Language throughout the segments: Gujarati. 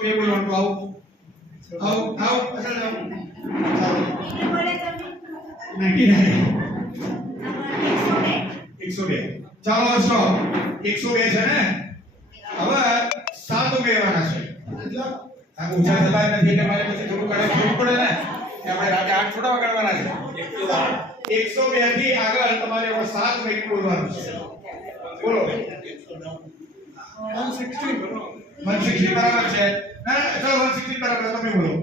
102 બોલવાનું આઉટ અસલ જાઓ ચાલો 99 102 ચાલો સ્ટોપ 102 છે ને હવે 7 ઉમેરવાના છે આ ઊંચા દબાય નથી એટલે મારે પછી થોડું કાઢે જોવું પડે ને કે આપણે રાતે 8 છોટા વગાડવાના છે 102 થી આગળ તમારે હવે 7 મિનિટ બોલવાનું છે બોલો 160 બરાબર છે ના ચલો 160 બરાબર તમે બોલો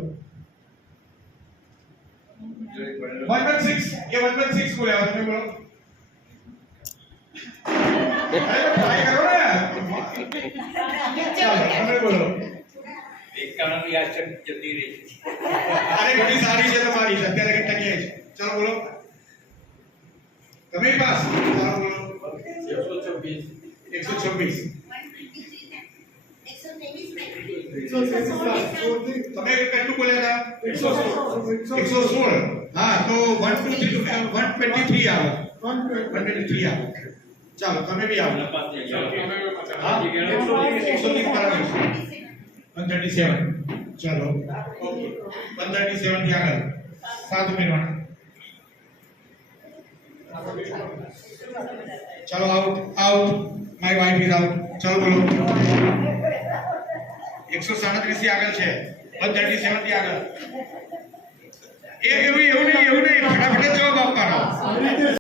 116 ये 116 બોલ્યા તમે બોલો ટ્રાય કરો ને ચાલો તમે બોલો એક કારણની આ જતી રહી અરે ઘણી સારી છે તમારી અત્યારે કે ટકી છે ચાલો બોલો તમે પાસ ચાલો બોલો 126 તમે કેટલું બોલ્યા હતા 116 હા તો 123 આવે 123 આવે ચાલો તમે બી આવો હા 130 બરાબર 137 ચલો ઓકે 137 થી આગળ 7 ઉમેરવાના ચલો out my wife is out ચલો બોલો 137 થી આગળ છે 137 થી આગળ એવું નહીં ફટાફટ જવાબ આપવાનો